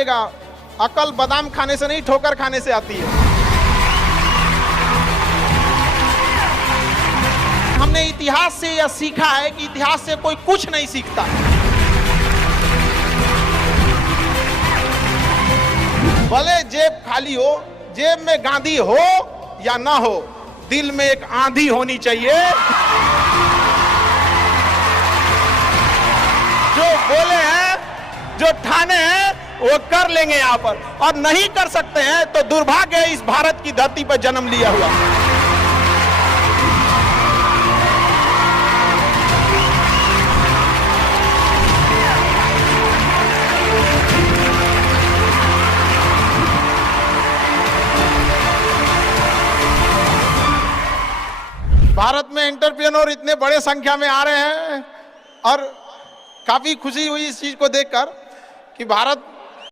रखिएगा, अकल बादाम खाने से नहीं ठोकर खाने से आती है। हमने इतिहास से यह सीखा है कि इतिहास से कोई कुछ नहीं सीखता। भले जेब खाली हो, जेब में गांधी हो या ना हो, दिल में एक आंधी होनी चाहिए। जो बोले हैं, जो ठाने हैं, वो कर लेंगे यहां पर, और नहीं कर सकते हैं तो दुर्भाग्य है इस भारत की धरती पर जन्म लिया हुआ। भारत में एंटरप्रेन्योर इतने बड़े संख्या में आ रहे हैं और काफी खुशी हुई इस चीज को देखकर कि भारत